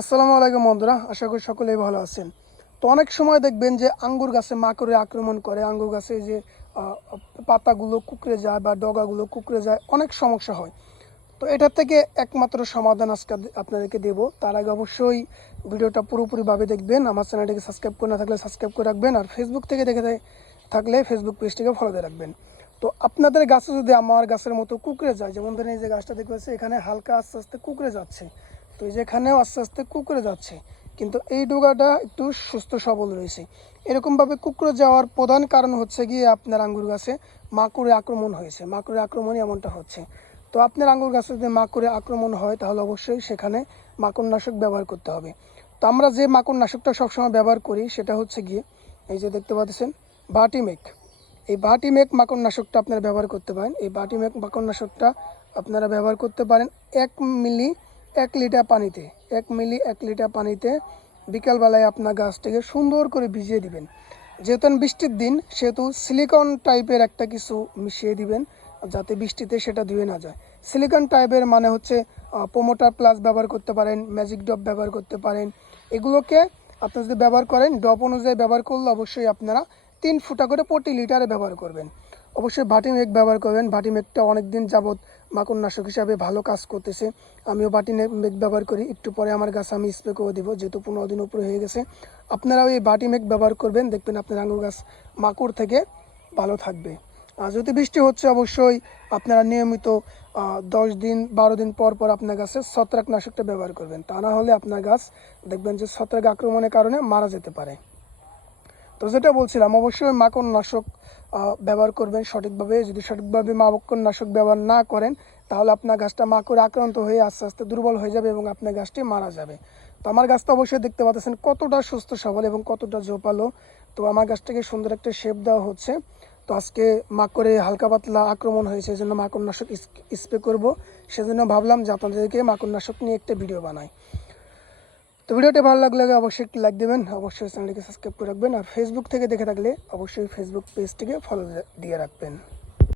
আসসালামু আলাইকুম বন্ধুরা, আশা করি সকলেই ভালো আছেন। তো অনেক সময় দেখবেন যে আঙ্গুর গাছে মাকড়ে আক্রমণ করে, আঙ্গুর গাছে যে পাতাগুলো কুঁকড়ে যায় বা ডগাগুলো কুঁকড়ে যায়, অনেক সমস্যা হয়। তো এটা থেকে একমাত্র সমাধান আজকে আপনাদেরকে দেব। তার আগে অবশ্যই ভিডিওটা পুরোপুরিভাবে দেখবেন। আমার চ্যানেলটিকে সাবস্ক্রাইব করে না থাকলে সাবস্ক্রাইব করে রাখবেন, আর ফেসবুক থেকে দেখে থাকলে ফেসবুক পেজটিকে ফলো দিয়ে রাখবেন। তো আপনাদের গাছে যদি আমার গাছের মতো কুঁকড়ে যায়, যেমন ধরেন এই যে গাছটা দেখতে পাচ্ছি, এখানে হালকা আস্তে আস্তে কুঁকড়ে যাচ্ছে, তো এই যে এখানেও আস্তে আস্তে কুঁকড়ে যাচ্ছে, কিন্তু এই ডোগাটা একটু সুস্থ সবল রয়েছে। এরকমভাবে কুঁকড়ে যাওয়ার প্রধান কারণ হচ্ছে গিয়ে আপনার আঙ্গুর গাছে মাকড়ে আক্রমণ হয়েছে, মাকড়ে আক্রমণই এমনটা হচ্ছে। তো আপনার আঙ্গুর গাছে যদি মাকড়ে আক্রমণ হয় তাহলে অবশ্যই সেখানে মাকড়নাশক ব্যবহার করতে হবে। তো আমরা যে মাকড়নাশকটা সবসময় ব্যবহার করি সেটা হচ্ছে গিয়ে এই যে দেখতে পাচ্ছেন ভাটিমেক। এই ভাটিমেক মাকড়নাশকটা আপনারা ব্যবহার করতে পারেন। এই ভাটিমেক মাকড়নাশকটা আপনারা ব্যবহার করতে পারেন 1 মিলি 1 লিটার পানিতে। 1 মিলি 1 লিটার পানিতে বিকালবেলায় আপনার গাছটাকে সুন্দর করে ভিজিয়ে দিবেন। যেহেতু বৃষ্টির দিন, সেহেতু সিলিকন টাইপের একটা কিছু মিশিয়ে দিবেন যাতে বৃষ্টিতে সেটা ধুয়ে না যায়। সিলিকন টাইপের মানে হচ্ছে প্রোমোটার প্লাস ব্যবহার করতে পারেন, ম্যাজিক ড্রপ ব্যবহার করতে পারেন। এগুলোকে আপনারা যদি ব্যবহার করেন, ড্রপ অনুযায়ী ব্যবহার করলে অবশ্যই আপনারা 3 ফুটা করে প্রতি লিটারে ব্যবহার করবেন। অবশ্যই ভাটিমেক ব্যবহার করবেন। ভাটিমেকটা অনেক দিন যাবৎ মাকড়নাশক হিসাবে ভালো কাজ করতেছে। আমিও ভাটিমেক ব্যবহার করি। একটু পরে আমার গাছ আমি স্প্রে করে দেবো, যেহেতু 15 দিন উপরে হয়ে গেছে। আপনারাও এই ভাটিমেক ব্যবহার করবেন, দেখবেন আপনার আঙ্গুর গাছ মাকড় থেকে ভালো থাকবে। আর যদি বৃষ্টি হচ্ছে, অবশ্যই আপনারা নিয়মিত 10 দিন 12 দিন পর পর আপনার গাছে ছত্রাকনাশকটা ব্যবহার করবেন। তা না হলে আপনার গাছ দেখবেন যে ছত্রাক আক্রমণের কারণে মারা যেতে পারে। তো যেটা বলছিলাম, অবশ্যই মাকড়নাশক ব্যবহার করবেন সঠিকভাবে। যদি সঠিকভাবে মাকড়নাশক ব্যবহার না করেন তাহলে আপনার গাছটা মাকড়ে আক্রান্ত হয়ে আস্তে আস্তে দুর্বল হয়ে যাবে এবং আপনার গাছটি মারা যাবে। তো আমার গাছটা অবশ্যই দেখতে পাচ্ছেন কতটা সুস্থ সবল এবং কতটা জোপালো। তো আমার গাছটাকে সুন্দর একটা শেপ দেওয়া হচ্ছে। তো আজকে মাকড়ে হালকা পাতলা আক্রমণ হয়েছে, এই জন্য মাকড়নাশক স্প্রে করব। সেজন্য ভাবলাম যে আপনাদেরকে মাকড়নাশক নিয়ে একটা ভিডিও বানাই। তো ভিডিওটি ভালো লাগলে অবশ্যই একটি লাইক দেবেন, অবশ্যই চ্যানেলটিকে সাবস্ক্রাইব করে রাখবেন, আর ফেসবুক থেকে দেখে থাকলে অবশ্যই ফেসবুক পেজটিকে ফলো দিয়ে রাখবেন।